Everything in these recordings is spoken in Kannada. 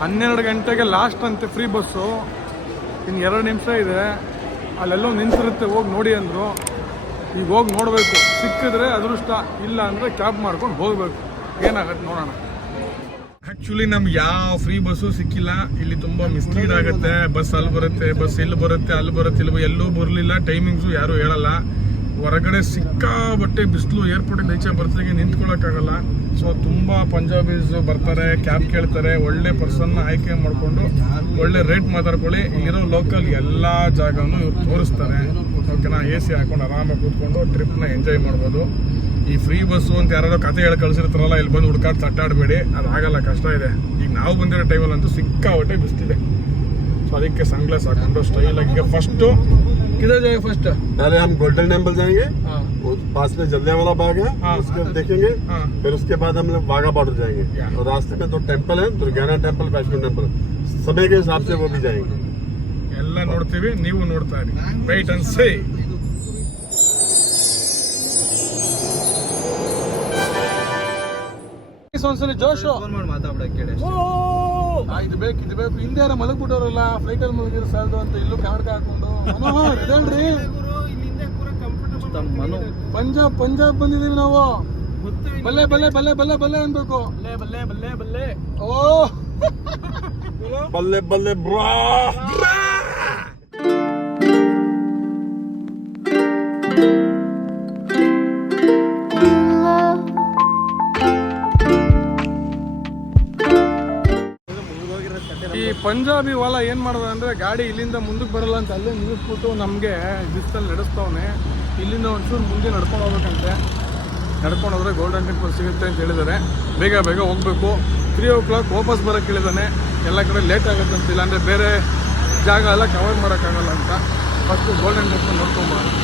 12 ಗಂಟೆಗೆ ಲಾಸ್ಟ್ ಅಂತೆ ಫ್ರೀ ಬಸ್ಸು. ಇನ್ನು 2 ನಿಮಿಷ ಇದೆ, ಅಲ್ಲೆಲ್ಲೋ ನಿಂತಿರುತ್ತೆ, ಹೋಗಿ ನೋಡಿ ಅಂದರು. ಈಗ ಹೋಗಿ ನೋಡಬೇಕು, ಸಿಕ್ಕಿದ್ರೆ ಅದೃಷ್ಟ, ಇಲ್ಲ ಅಂದರೆ ಕ್ಯಾಬ್ ಮಾಡ್ಕೊಂಡು ಹೋಗಬೇಕು. ಏನಾಗತ್ತೆ ನೋಡೋಣ. ಆ್ಯಕ್ಚುಲಿ ನಮ್ಗೆ ಯಾವ ಫ್ರೀ ಬಸ್ಸು ಸಿಕ್ಕಿಲ್ಲ. ಇಲ್ಲಿ ತುಂಬ ಮಿಸ್ಲೀಡ್ ಆಗುತ್ತೆ. ಬಸ್ ಅಲ್ಲಿ ಬರುತ್ತೆ, ಬಸ್ ಇಲ್ಲಿ ಬರುತ್ತೆ, ಅಲ್ಲಿ ಬರುತ್ತೆ, ಇಲ್ಲಿ ಎಲ್ಲೂ ಬರಲಿಲ್ಲ. ಟೈಮಿಂಗ್ಸು ಯಾರೂ ಹೇಳಲ್ಲ. ಹೊರಗಡೆ ಸಿಕ್ಕಾಬಟ್ಟೆ ಬಿಸಿಲು, ಏರ್ಪೋರ್ಟಿಂದ ಈಚೆ ಬರ್ತಿಗೆ ನಿಂತ್ಕೊಳ್ಳೋಕ್ಕಾಗಲ್ಲ. ಸೊ ತುಂಬ ಪಂಜಾಬೀಸ್ ಬರ್ತಾರೆ, ಕ್ಯಾಬ್ ಕೇಳ್ತಾರೆ. ಒಳ್ಳೆ ಪರ್ಸನ್ನ ಆಯ್ಕೆ ಮಾಡಿಕೊಂಡು ಒಳ್ಳೆ ರೇಟ್ ಮಾತಾಡ್ಕೊಳ್ಳಿ. ಇಲ್ಲಿರೋ ಲೋಕಲ್ ಎಲ್ಲ ಜಾಗನೂ ಇವ್ರು ತೋರಿಸ್ತಾರೆ. ಓಕೆನಾ? AC ಹಾಕೊಂಡು ಆರಾಮಾಗಿ ಕೂತ್ಕೊಂಡು ಟ್ರಿಪ್ನ ಎಂಜಾಯ್ ಮಾಡ್ಬೋದು. ಈ ಫ್ರೀ ಬಸ್ಸು ಅಂತ ಯಾರೋ ಕತೆ ಹೇಳಿ ಕಳಿಸಿರ್ತಾರಲ್ಲ, ಇಲ್ಲಿ ಬಂದು ಹುಡ್ಕಾಡ್ ತಟ್ಟಾಡಬೇಡಿ, ಅದಾಗಲ್ಲ, ಕಷ್ಟ ಇದೆ. ಈಗ ನಾವು ಬಂದಿರೋ ಟೈಮಲ್ಲಂತೂ ಸಿಕ್ಕಾಬಟ್ಟೆ ಬಿಸ್ತಿದೆ. ಸೊ ಅದಕ್ಕೆ ಸನ್ಗ್ಲಾಸ್ ಹಾಕೊಂಡು ಸ್ಟೈಲ್ ಆಗಿ. ಈಗ ಫಸ್ಟು किधर जाएंगे? फर्स्ट पहले हम गोल्डन टेम्पल जाएंगे, पास में जलियांवाला बाग है, उसके देखेंगे। फिर उसके बाद हम लोग वाघा बॉर्डर जाएंगे। और रास्ते में 2 टेम्पल है, दुर्गाना टेम्पल, वैष्णो टेम्पल, समय के हिसाब से वो भी जाएंगे। ಎಲ್ಲ ನೋಡ್ತೀವಿ, ನೀವು ನೋಡ್ತಾ ಇರಿ. Wait and see. ಒಂದ್ಸಲಿ ಜೋಶು ಮಾತಾಡಕ್ಕೆ ಇದು ಬೇಕು, ಇದು ಬೇಕು. ಹಿಂದೆ ಯಾರ ಮಲಗ್ಬಿಟ್ಟವ್ರಲ್ಲ, ಫ್ಲೈಟಲ್ಲಿ ಮಲಗಿರೋ ಸಾಲದು ಅಂತ ಇಲ್ಲೂ ಕನ್ನಡಕ ಹಾಕೊಂಡು ಇದೇನ್ರಿ ಪಂಜಾಬ್ ಬಂದಿದೀವಿ ನಾವು. ಬಲ್ಲೆ ಬಲ್ಲೆ ಬಲ್ಲೆ ಬಲ್ಲೆ ಬಲ್ಲೆ ಅನ್ಬೇಕು. ಬಲ್ಲೆ ಬಲ್ಲೆ ಬಲ್ಲೆ ಓ ಬಲ್ಲೆ ಬಲ್ಲೆ ಬ್ರಾ. ಈ ಪಂಜಾಬಿ ವಾಲ ಏನು ಮಾಡೋದು ಅಂದರೆ, ಗಾಡಿ ಇಲ್ಲಿಂದ ಮುಂದಕ್ಕೆ ಬರಲ್ಲ ಅಂತ ಅಲ್ಲೇ ನಿಲ್ಲಿಸ್ಬಿಟ್ಟು ನಮಗೆ ಬಿಸ್ತಲ್ಲಿ ನಡೆಸ್ತವನೆ. ಇಲ್ಲಿಂದ ಒಂಚೂರು ಮುಂದೆ ನಡ್ಕೊಂಡು ಹೋಗ್ಬೇಕಂತೆ. ನಡ್ಕೊಂಡು ಹೋದ್ರೆ ಗೋಲ್ಡನ್ ಟೆಂಪಲ್ ಸಿಗುತ್ತೆ ಅಂತ ಹೇಳಿದ್ದಾರೆ. ಬೇಗ ಬೇಗ ಹೋಗಬೇಕು. 3 o'clock ವಾಪಸ್ ಬರೋಕ್ಕೆ ಹೇಳಿದ್ದಾನೆ. ಎಲ್ಲ ಕಡೆ ಲೇಟ್ ಆಗುತ್ತೆ ಅಂತಿಲ್ಲ, ಅಂದರೆ ಬೇರೆ ಜಾಗ ಎಲ್ಲ ಕವರ್ ಮಾಡೋಕ್ಕಾಗಲ್ಲ ಅಂತ. ಫಸ್ಟು ಗೋಲ್ಡನ್ ಟೆಂಪಲ್ ನೋಡ್ಕೊಂಬರೋದು.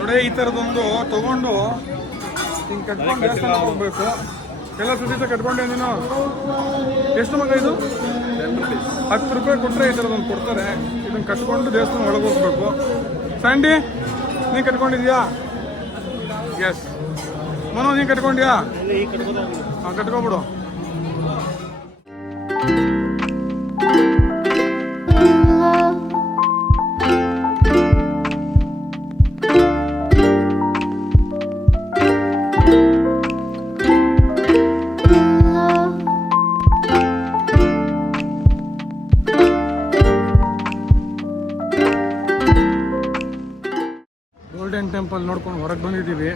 ನೋಡಿ, ಈ ಥರದೊಂದು ತಗೊಂಡು ಹಿಂಗೆ ಕಟ್ಕೊಂಡು ದೇವಸ್ಥಾನ ಹೋಗ್ಬೇಕು. ಎಲ್ಲ ಸುದೀತ ಕಟ್ಕೊಂಡೆ ನೀನು. ಎಷ್ಟು ಮಗ ಇದು? 10 ರೂಪಾಯಿ ಕೊಟ್ಟರೆ ಈ ಥರದೊಂದು ಕೊಡ್ತಾರೆ. ಇದನ್ನು ಕಟ್ಕೊಂಡು ದೇವಸ್ಥಾನ ಒಳಗೆ ಹೋಗ್ಬೇಕು. ಸ್ಯಾಂಡಿ, ನೀನು ಕಟ್ಕೊಂಡಿದ್ಯಾ? ಎಸ್. ಮನೋ, ನೀನು ಕಟ್ಕೊಂಡ್ಯಾ? ಹಾಂ, ಕಟ್ಕೊಬಿಡು. ಗೋಲ್ಡನ್ ಟೆಂಪಲ್ ನೋಡ್ಕೊಂಡು ಹೊರಗೆ ಬಂದಿದ್ದೀವಿ.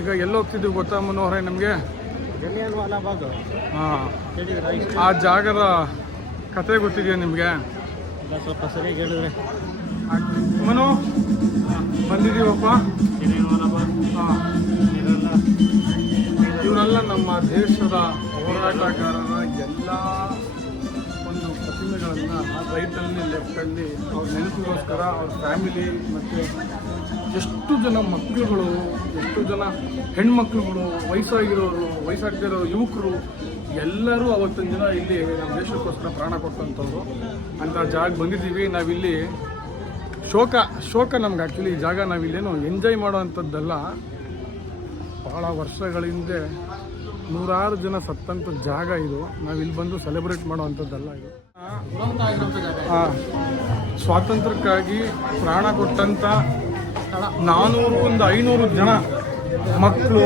ಈಗ ಎಲ್ಲಿ ಹೋಗ್ತಿದ್ದೀವಿ ಗೊತ್ತಾ ಮನೋಹರ ನಮಗೆ? ಹಾಂ, ಆ ಜಾಗದ ಕತೆ ಗೊತ್ತಿದೆಯಾ ನಿಮಗೆ? ಸ್ವಲ್ಪ ಸರಿಯಾಗಿ ಹೇಳಿದ್ರೆ. ಮನು, ಬಂದಿದ್ದೀವಪ್ಪ. ಹಾಂ, ಇವರೆಲ್ಲ ನಮ್ಮ ದೇಶದ ಹೋರಾಟಗಾರರ ಎಲ್ಲ ಒಂದು ಪ್ರತಿಮೆಗಳನ್ನು ರೈಟಲ್ಲಿ ಲೆಫ್ಟಲ್ಲಿ ಅವ್ರ ನೆನಪಿಗೋಸ್ಕರ, ಅವ್ರ ಫ್ಯಾಮಿಲಿ ಮತ್ತು ಎಷ್ಟು ಜನ ಮಕ್ಕಳುಗಳು, ಎಷ್ಟು ಜನ ಹೆಣ್ಮಕ್ಳುಗಳು, ವಯಸ್ಸಾಗಿರೋರು, ವಯಸ್ಸಾಗದಿರೋ ಯುವಕರು ಎಲ್ಲರೂ ಅವತ್ತಿನ ದಿನ ಇಲ್ಲಿ ನಮ್ಮ ದೇಶಕ್ಕೋಸ್ಕರ ಪ್ರಾಣ ಕೊಟ್ಟಂಥವ್ರು. ಅಂಥ ಜಾಗ ಬಂದಿದ್ದೀವಿ ನಾವಿಲ್ಲಿ. ಶೋಕ ನಮ್ಗೆ ಆ್ಯಕ್ಚುಲಿ ಈ ಜಾಗ ನಾವಿಲ್ಲೇನು ಎಂಜಾಯ್ ಮಾಡೋವಂಥದ್ದಲ್ಲ. ಭಾಳ ವರ್ಷಗಳ ಹಿಂದೆ 100 ಜನ ಸತ್ತಂಥ ಜಾಗ ಇದು. ನಾವಿಲ್ಲಿ ಬಂದು ಸೆಲೆಬ್ರೇಟ್ ಮಾಡೋವಂಥದ್ದಲ್ಲ ಇದು. ಸ್ವಾತಂತ್ರ್ಯಕ್ಕಾಗಿ ಪ್ರಾಣ ಕೊಟ್ಟಂಥ 400-500 ಜನ ಮಕ್ಕಳು,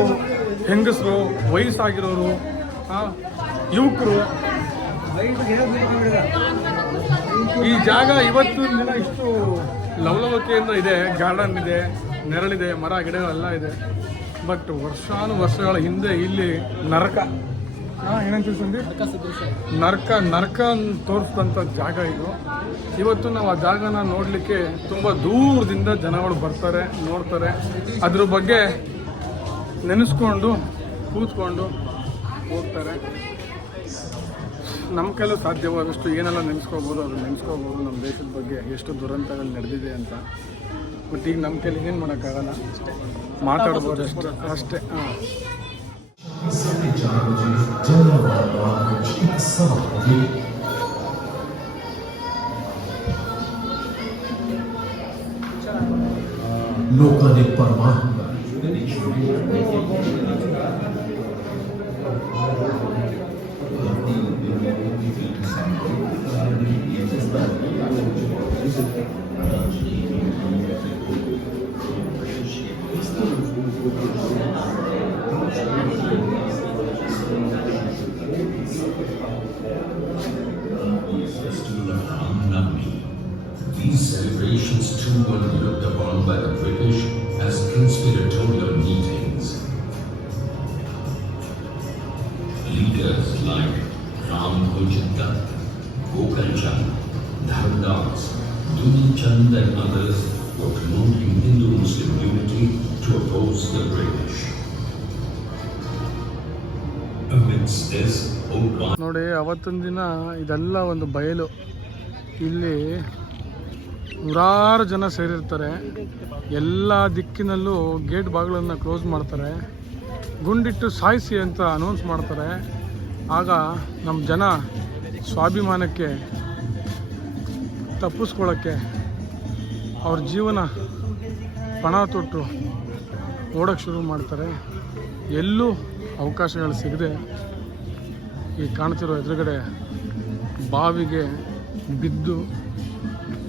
ಹೆಂಗಸರು, ವಯಸ್ಸಾಗಿರೋರು, ಯುವಕರು. ಈ ಜಾಗ ಇವತ್ತಿನ ದಿನ ಇಷ್ಟು ಲವಲವಿಕೆಯಿಂದ ಇದೆ. ಗಾರ್ಡನ್ ಇದೆ, ನೆರಳಿದೆ, ಮರ ಗಿಡಗಳೆಲ್ಲ ಇದೆ. ಬಟ್ ವರ್ಷಗಳ ಹಿಂದೆ ಇಲ್ಲಿ ನರಕ, ಏನಂತೀವಿ ಸಂದೀಪ್? ನರಕ ತೋರಿಸಿದಂಥ ಜಾಗ ಇದು. ಇವತ್ತು ನಾವು ಆ ಜಾಗನ ನೋಡಲಿಕ್ಕೆ ತುಂಬ ದೂರದಿಂದ ಜನಗಳು ಬರ್ತಾರೆ, ನೋಡ್ತಾರೆ. ಅದ್ರ ಬಗ್ಗೆ ನೆನೆಸ್ಕೊಂಡು ಕೂತ್ಕೊಂಡು ಹೋಗ್ತಾರೆ. ನಮ್ಮ ಕೈಲೂ ಸಾಧ್ಯವಾದಷ್ಟು ಏನೆಲ್ಲ ನೆನೆಸ್ಕೋಬೋದು ಅದು ನೆನೆಸ್ಕೋಬೋದು, ನಮ್ಮ ದೇಶದ ಬಗ್ಗೆ ಎಷ್ಟು ದುರಂತಗಳು ನಡೆದಿದೆ ಅಂತ. ಬಟ್ ಈಗ ನಮ್ಮ ಕೈಲಿ ಏನು ಮಾಡೋಕ್ಕಾಗಲ್ಲ, ಮಾತಾಡ್ಬೋದು ಅಷ್ಟೇ. ಹಾಂ, लोकांनी परवाह These celebrations too were looked upon by the British as conspiratorial meetings. Leaders like Ram Gojit Dutt, Gokal Chand, Dhardas, Duni Chand and others were promoting Hindu-Muslim unity to oppose the British. Amidst this, ನೋಡಿ ಅವತ್ತೊಂದು ದಿನ ಇದೆಲ್ಲ ಒಂದು ಬಯಲು. ಇಲ್ಲಿ ನೂರಾರು ಜನ ಸೇರಿರ್ತಾರೆ. ಎಲ್ಲ ದಿಕ್ಕಿನಲ್ಲೂ ಗೇಟ್ ಬಾಗಿಲನ್ನು ಕ್ಲೋಸ್ ಮಾಡ್ತಾರೆ, ಗುಂಡಿಟ್ಟು ಸಾಯಿಸಿ ಅಂತ ಅನೌನ್ಸ್ ಮಾಡ್ತಾರೆ. ಆಗ ನಮ್ಮ ಜನ ಸ್ವಾಭಿಮಾನಕ್ಕೆ ತಪ್ಪಿಸ್ಕೊಳ್ಳೋಕ್ಕೆ ಅವ್ರ ಜೀವನ ಪಣ ತೊಟ್ಟು ಓಡೋಕ್ಕೆ ಶುರು ಮಾಡ್ತಾರೆ. ಎಲ್ಲೂ ಅವಕಾಶಗಳು ಸಿಗದೆ ಈ ಕಾಣ್ತಿರೋ ಎದುರುಗಡೆ ಬಾವಿಗೆ ಬಿದ್ದು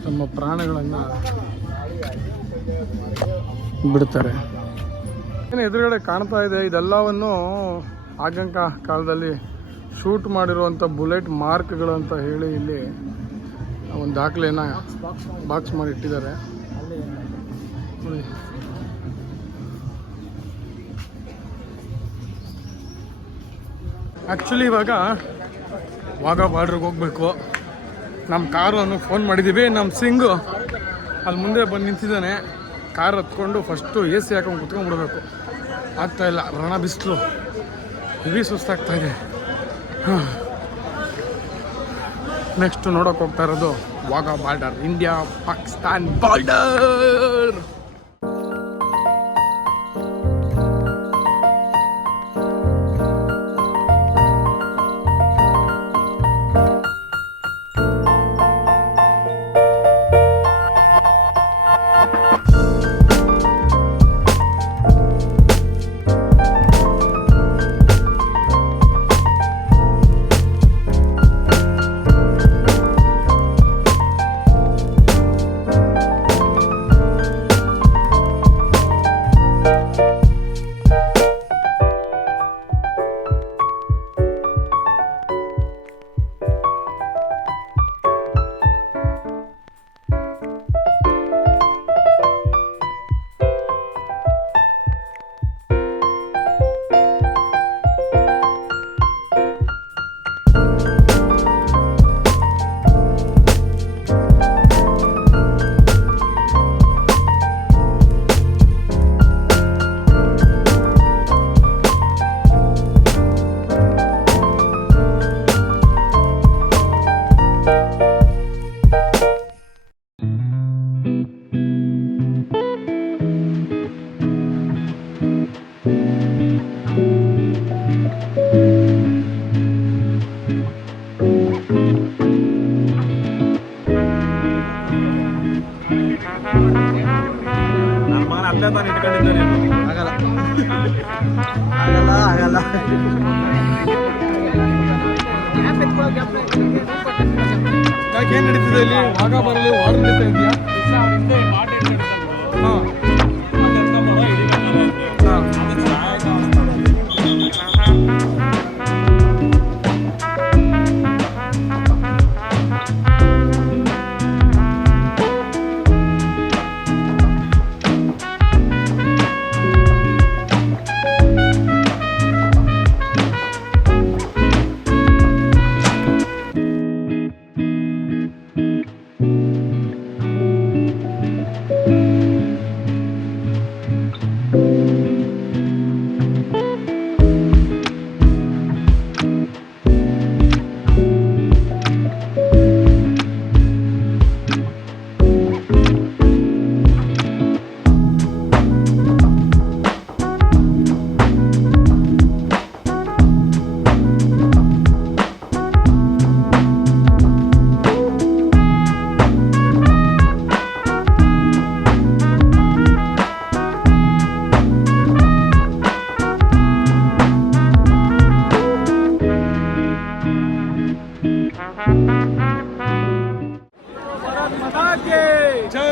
ತಮ್ಮ ಪ್ರಾಣಗಳನ್ನು ಬಿಡ್ತಾರೆ. ಏನು ಎದುರುಗಡೆ ಕಾಣ್ತಾ ಇದೆ, ಇದೆಲ್ಲವನ್ನು ಆಗಂಕ ಕಾಲದಲ್ಲಿ ಶೂಟ್ ಮಾಡಿರುವಂಥ ಬುಲೆಟ್ ಮಾರ್ಕ್ಗಳು ಅಂತ ಹೇಳಿ ಇಲ್ಲಿ ಒಂದು ದಾಖಲೆಯನ್ನು ಬಾಕ್ಸ್ ಮಾಡಿ ಇಟ್ಟಿದ್ದಾರೆ. ಆ್ಯಕ್ಚುಲಿ ಇವಾಗ ವಾಘಾ ಬಾರ್ಡ್ರಿಗೆ ಹೋಗಬೇಕು. ನಮ್ಮ ಕಾರನ್ನು ಫೋನ್ ಮಾಡಿದ್ದೀವಿ. ನಮ್ಮ ಸಿಂಗು ಅಲ್ಲಿ ಮುಂದೆ ಬಂದು ನಿಂತಿದ್ದಾನೆ. ಕಾರ್ ಹತ್ಕೊಂಡು ಫಸ್ಟು AC ಹಾಕೊಂಡು ಕುತ್ಕೊಂಡ್ಬಿಡ್ಬೇಕು. ಆಗ್ತಾಯಿಲ್ಲ, ರಣ ಬಿಸಿಲು, ಹೆವಿ ಸುಸ್ತಾಗ್ತಾಯಿದೆ. ನೆಕ್ಸ್ಟು ನೋಡೋಕೆ ಹೋಗ್ತಾ ಇರೋದು Wagah border, India Pakistan border. ತಾನು ಇಟ್ಕೊಂಡಿದ್ದಾರೆ. ಆಗಲ್ಲ ಆಗಲ್ಲ ಆಗಲ್ಲ. ಯಾಕೆ ಏನು ನಡೀತಿದೆ ಇಲ್ಲಿ? ವಾಘಾ ಬರಲಿ ವಾರ್ಡ್ ನಡೀತಾ ಇದೆಯಾ? ಹಾಂ ಮಾತೆ ಜೈ.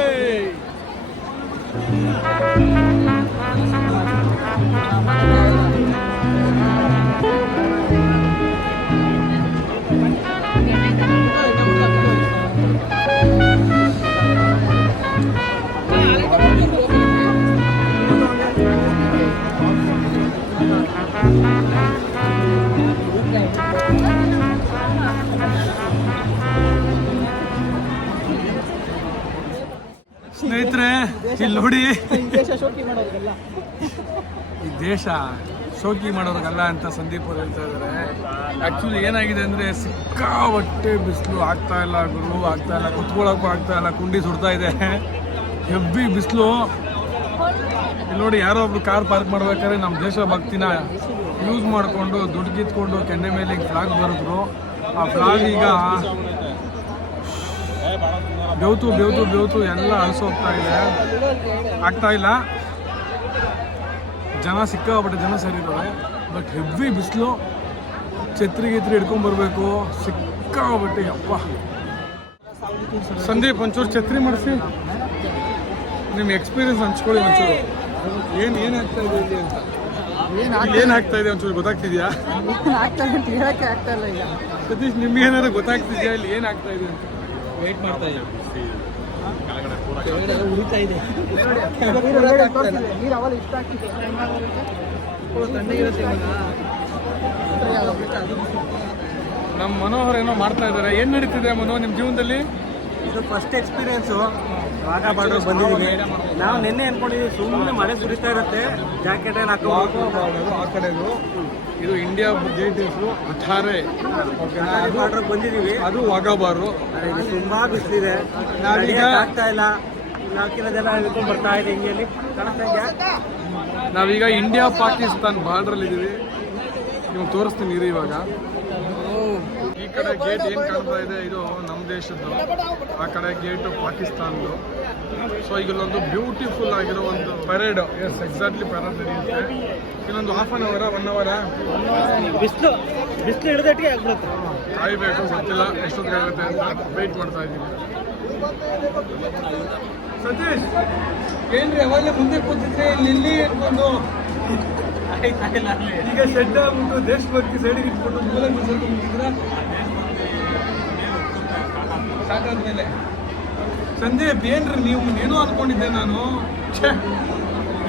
ಸ್ನೇಹಿತರೆ ಇಲ್ಲಿ ನೋಡಿ, ಈ ದೇಶ ಶೋಕಿ ಮಾಡೋರಿಗಲ್ಲ ಅಂತ ಸಂದೀಪ್ ಅವ್ರು ಹೇಳ್ತಾ ಇದ್ದಾರೆ. ಆ್ಯಕ್ಚುಲಿ ಏನಾಗಿದೆ ಅಂದರೆ ಸಿಕ್ಕಾಪಟ್ಟೆ ಬಿಸಿಲು, ಆಗ್ತಾ ಇಲ್ಲ ಗುರು, ಆಗ್ತಾ ಇಲ್ಲ, ಕುತ್ಕೊಳ್ಳೋಕ್ಕೂ ಆಗ್ತಾ ಇಲ್ಲ, ಕುಂಡಿ ಸುಡ್ತಾ ಇದೆ, ಹೆವ್ವಿ ಬಿಸಿಲು. ಇಲ್ಲಿ ನೋಡಿ, ಯಾರೋ ಒಬ್ರು ಕಾರ್ ಪಾರ್ಕ್ ಮಾಡ್ಬೇಕಾದ್ರೆ ನಮ್ಮ ದೇಶ ಭಕ್ತಿನ ಯೂಸ್ ಮಾಡಿಕೊಂಡು ದುಡ್ಡು ಕಿತ್ಕೊಂಡು ಕೆನ್ನೆ ಮೇಲೆ ಫ್ಲಾಗ್ ಬರೆದ್ರು. ಆ ಫ್ಲಾಗ್ ಈಗ ಬೆವ್ತು ಎಲ್ಲ ಅಳಿಸೋಗ್ತಾ ಇದೆ, ಆಗ್ತಾ ಇಲ್ಲ. ಜನ ಸಿಕ್ಕಾಪಟ್ಟೆ ಜನ ಸೇರಿದ್ದಾರೆ, ಬಟ್ ಹೆವ್ವಿ ಬಿಸಿಲು. ಛತ್ರಿ ಹಿಡ್ಕೊಂಬರ್ಬೇಕು, ಸಿಕ್ಕಾಪಟ್ಟೆ. ಅಪ್ಪ ಸಂದೀಪ್ ಒಂಚೂರು ಛತ್ರಿ ಮಾಡಿಸಿ, ನಿಮ್ಮ ಎಕ್ಸ್ಪೀರಿಯನ್ಸ್ ಹಂಚ್ಕೊಳ್ಳಿ ಒಂಚೂರು. ಏನಾಗ್ತಾ ಇದೆ ಇಲ್ಲಿ ಅಂತ, ಏನಾಗ್ತಾ ಇದೆ ಒಂಚೂರು ಗೊತ್ತಾಗ್ತಿದ್ಯಾ? ಸತೀಶ್, ನಿಮ್ಗೇನಾದ್ರು ಗೊತ್ತಾಗ್ತಿದ್ಯಾ ಇಲ್ಲಿ ಏನಾಗ್ತಾ ಇದೆ ಅಂತ? ವೇಟ್ ಮಾಡ್ತಾ ಇದ್ದೀವಿ. ನಮ್ಮ ಮನೋಹರ್ ಏನೋ ಮಾಡ್ತಾ ಇದ್ದಾರೆ. ಏನು ನಡೀತಿದೆ ಮನೋ ನಿಮ್ಮ ಜೀವನದಲ್ಲಿ? ಇದು ಫಸ್ಟ್ ಎಕ್ಸ್ಪೀರಿಯೆನ್ಸು. ವಾಘಾ ಬಾರ್ಡರ್ ಬಂದಿದ್ದೀವಿ. ನಾವು ನಿನ್ನೆ ಅನ್ಕೊಂಡಿದ್ದೀವಿ ಸುಮ್ಮನೆ ಮಳೆ ಸುರಿತಾ ಇರುತ್ತೆ, ಜಾಕೆಟ್ ಏನು ಹಾಕೋಬೇಕು. ಆ ಕಡೆದು ಇದು ಇಂಡಿಯಾ ಗೇಟ್ ಹೆಸರು ಅಠಾರೆ ಬಾರ್ಡರ್ ಬಂದಿದ್ದೀವಿ. ಅದು ವಾಘಾಬಾರು. ತುಂಬಾ ಬಿಸಿಲಿದೆ, ನಾವೀಗ ಆಗ್ತಾ ಇಲ್ಲ. ನಾಲ್ಕಿನದೆಲ್ಲ ಹಿಡ್ಕೊಂಡು ಬರ್ತಾ ಇದೆ. ಹಿಂಗೆಲ್ಲಿ ಕಾಣಿಸ್ತಾ ಇದೆಯಾ? ನಾವೀಗ ಇಂಡಿಯಾ ಪಾಕಿಸ್ತಾನ್ ಬಾರ್ಡ್ರಲ್ಲಿ ಇದ್ದೀವಿ. ನಿಮ್ಗೆ ತೋರಿಸ್ತೀನಿ ಇರಿ. ಇವಾಗ ಈ ಕಡೆ ಗೇಟ್ ಏನು ಕಾಣ್ತಾ ಇದೆ ಇದು ನಮ್ಮ ದೇಶದ್ದು, ಆ ಕಡೆ ಗೇಟು ಪಾಕಿಸ್ತಾನದ್ದು. ಸೊ ಈಗ ಇಲ್ಲೊಂದು ಬ್ಯೂಟಿಫುಲ್ ಆಗಿರೋ ಒಂದು ಪರೇಡ್, ಎಸ್ ಎಕ್ಸಾಕ್ಟ್ಲಿ ಪರೇಡ್ ನಡೆಯುತ್ತೆ. ಇನ್ನೊಂದು ಹಾಫ್ ಆನ್ ಅವರ 1 ಅವರ ಬಿಸಿಲು ಹಿಡಿದಟ್ಟಿಗೆ ಆಗ್ಬಿಡುತ್ತೆ. ಕಾಯಬೇಕು, ಗೊತ್ತಿಲ್ಲ ಎಷ್ಟೊತ್ತಿಗೆ ಆಗುತ್ತೆ ಅಂತ ವೆಯ್ಟ್ ಮಾಡ್ತಾ ಇದ್ದೀನಿ. ಸತೀಶ್ ಏನ್ರಿ ಅವಾಗಲೇ ಮುಂದೆ ಕೂತಿದ್ರೆ ಇಲ್ಲಿ ಇಟ್ಕೊಂಡು ಈಗ ಸೆಡ್ ಆಗ್ಬಿಟ್ಟು ದೇಶಭಕ್ತಿ ಸೈಡಿಗೆ ಇಟ್ಕೊಂಡು ಮೂಲೆ ಕೂತ್ಕೊಂಡಿದ್ರ ಸಾಕಾದ್ಮೇಲೆ. ಸಂದೀಪ್ ಏನ್ರಿ ನೀವು ಏನೋ ಅನ್ಕೊಂಡಿದ್ದೆ ನಾನು,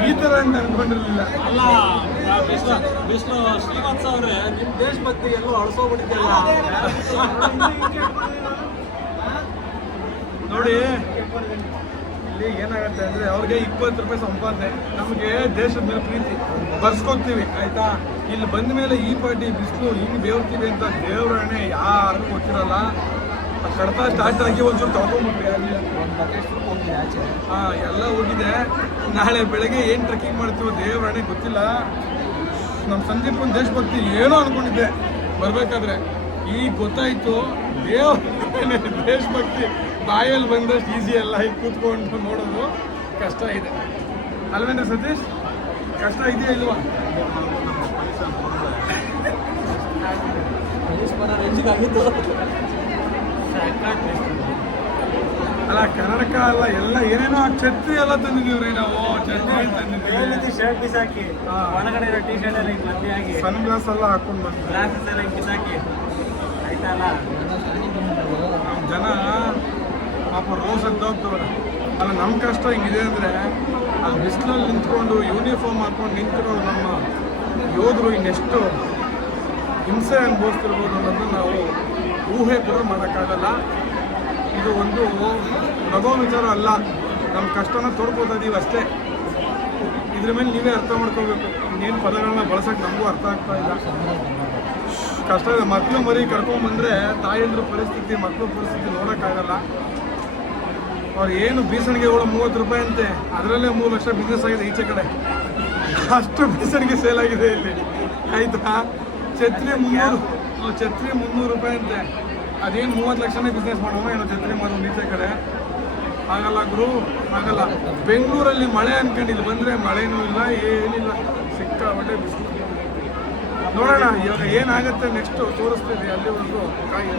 ಈ ತರ ಅಂತ ಅನ್ಕೊಂಡಿರ್ಲಿಲ್ಲ. ಅಲ್ಲ ವಿಷ್ಣು ಶ್ರೀನಿವಾಸ್ ಅವ್ರೆ, ನಿಮ್ಮ ದೇಶಭಕ್ತಿ ಎಲ್ಲೋ ಅಳಿಸೋಗ್ಬಿಟ್ಟಿದ್ದಲ್ಲ. ನೋಡಿ ಇಲ್ಲಿ ಏನಾಗುತ್ತೆ ಅಂದರೆ ಅವ್ರಿಗೆ 20 ರೂಪಾಯಿ ಸಂಪಾದನೆ, ನಮಗೆ ದೇಶದ ಮೇಲೆ ಪ್ರೀತಿ ಬರ್ಸ್ಕೊತೀವಿ ಆಯಿತಾ. ಇಲ್ಲಿ ಬಂದ ಮೇಲೆ ಈ ಪಾರ್ಟಿ ಬಿಸಿಲು ಹಿಂಗೆ ಬೇವ್ತೀವಿ ಅಂತ ದೇವ್ರಣೆ ಯಾರು ಗೊತ್ತಿರಲ್ಲ. ಕಡತ ಸ್ಟಾರ್ಟ್ ಆಗಿ ಒಂಚೂರು ತಗೊಂಡ್ಬಿಟ್ವಿ ಆಗಲಿ. ಹಾಂ ಎಲ್ಲ ಹೋಗಿದೆ. ನಾಳೆ ಬೆಳಗ್ಗೆ ಏನು ಟ್ರೆಕ್ಕಿಂಗ್ ಮಾಡ್ತೀವೋ ದೇವ್ರಣೆ ಗೊತ್ತಿಲ್ಲ. ನಮ್ಮ ಸಂದೀಪನ ದೇಶಭಕ್ತಿ ಏನೋ ಅಂದ್ಕೊಂಡಿದ್ದೆ ಬರಬೇಕಾದ್ರೆ, ಈಗ ಗೊತ್ತಾಯಿತು ದೇಶಭಕ್ತಿ ಬಾಯಲ್ಲಿ ಬಂದಷ್ಟು ಈಸಿ ಅಲ್ಲ. ಈಗ ಕೂತ್ಕೊಂಡು ನೋಡೋದು ಕಷ್ಟ ಇದೆ ಅಲ್ವೇನ್ರಿ ಸತೀಶ್? ಕಷ್ಟ ಇದೆಯಾ ಇಲ್ವಾ? ಅಲ್ಲ ಕರ್ನಾಟಕ ಅಲ್ಲ, ಎಲ್ಲ ಏನೇನೋ ಛತ್ರಿ ಎಲ್ಲ ತಂದಿದ್ದೀವ್ರಿ ನಾವು. ಛತ್ರಿ ತಂದಿದ್ದೀವಿ, ಶರ್ಟ್ ಬಿಸಾಕಿ, ಒಳಗಡೆ ಇರೋ ಟೀ ಶರ್ಟ್ ಎಲ್ಲ ಹಿಂಗೆ ಮದ್ದೆ ಆಗಿ, ಸನ್ ಗ್ಲಾಸ್ ಎಲ್ಲ ಹಾಕೊಂಡು ಬಂದು ಗ್ಲಾಸಸ್ ಎಲ್ಲ ಹಿಂಗೆ ಬಿಸಾಕಿ ಆಯ್ತಲ್ಲ. ನಮ್ಮ ಜನ ಪಾಪ ರೋಸ್ ಅಂತ ಹೋಗ್ತವ್ರೆ. ಅಲ್ಲ ನಮ್ಮ ಕಷ್ಟ ಹಿಂಗಿದೆ ಅಂದರೆ, ಅಲ್ಲಿ ಬಿಸಿಲಲ್ಲಿ ನಿಂತ್ಕೊಂಡು ಯೂನಿಫಾರ್ಮ್ ಹಾಕೊಂಡು ನಿಂತಿರೋ ನಮ್ಮ ಯೋಧರು ಇನ್ನೆಷ್ಟು ಹಿಂಸೆ ಅನುಭವಿಸ್ತಿರ್ಬೋದು ಅನ್ನೋದು ನಾವು ಊಹೆ ಕೂಡ ಮಾಡೋಕ್ಕಾಗಲ್ಲ. ಇದು ಒಂದು ನಗೋ ವಿಚಾರ ಅಲ್ಲ, ನಮ್ಮ ಕಷ್ಟನ ತೋರ್ಬೋದೀವಿ ಅಷ್ಟೇ. ಇದ್ರ ಮೇಲೆ ನೀವೇ ಅರ್ಥ ಮಾಡ್ಕೋಬೇಕು. ಇನ್ನೇನು ಪದಗಳನ್ನ ಬಳಸೋಕೆ ನಮಗೂ ಅರ್ಥ ಆಗ್ತಾ ಇಲ್ಲ. ಕಷ್ಟ ಇದೆ. ಮಕ್ಕಳು ಮರಿ ಕರ್ಕೊಂಬಂದರೆ ತಾಯಂದ್ರ ಪರಿಸ್ಥಿತಿ, ಮಕ್ಕಳು ಪರಿಸ್ಥಿತಿ ನೋಡೋಕ್ಕಾಗಲ್ಲ. ಅವ್ರು ಏನು ಬೀಸಣಿಗೆಗಳು 30 ರೂಪಾಯಿ ಅಂತೆ, ಅದರಲ್ಲೇ 3 ಲಕ್ಷ ಬಿಸ್ನೆಸ್ ಆಗಿದೆ ಈಚೆ ಕಡೆ. ಅಷ್ಟು ಬೀಸಣಿಗೆ ಸೇಲ್ ಆಗಿದೆ ಇಲ್ಲಿ ಆಯಿತಾ. ಛತ್ರಿ 300 ರೂಪಾಯಿ ಅಂತೆ. ಅದೇನು 30 ಲಕ್ಷನೇ ಬಿಸ್ನೆಸ್ ಮಾಡೋಣ ಏನೋ ಛತ್ರಿ ಮಾಡೋಣ ಈಚೆ ಕಡೆ. ಆಗಲ್ಲ ಗುರು, ಆಗಲ್ಲ. ಬೆಂಗಳೂರಲ್ಲಿ ಮಳೆ ಅನ್ಕೊಂಡು ಇಲ್ಲಿ ಬಂದರೆ ಮಳೆನೂ ಇಲ್ಲ, ಏನಿಲ್ಲ, ಸಿಕ್ಕಾಪಟ್ಟೆ ಬಿಸಿಲು. ನೋಡೋಣ ಇವಾಗ ಏನಾಗುತ್ತೆ ನೆಕ್ಸ್ಟು ತೋರಿಸ್ತೀವಿ. ಅಲ್ಲಿವರೆಗೂ ಕಾಯಿ.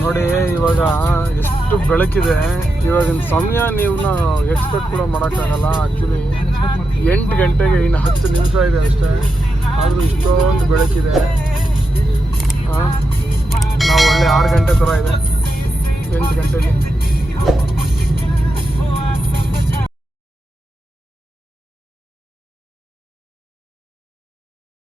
ನೋಡಿ ಇವಾಗ ಎಷ್ಟು ಬೆಳಕಿದೆ. ಇವಾಗಿನ ಸಮಯ ನೀವು ಎಕ್ಸ್ಪೆಕ್ಟ್ ಕೂಡ ಮಾಡೋಕ್ಕಾಗಲ್ಲ. ಆ್ಯಕ್ಚುಲಿ 8 ಗಂಟೆಗೆ ಇನ್ನು 10 ನಿಮಿಷ ಇದೆ ಅಷ್ಟೇ, ಆದರೂ ಇಷ್ಟೊಂದು ಬೆಳಕಿದೆ. ನಾವು ಒಳ್ಳೆ 6 ಗಂಟೆ ಥರ ಇದೆ 8 ಗಂಟೆಗೆ.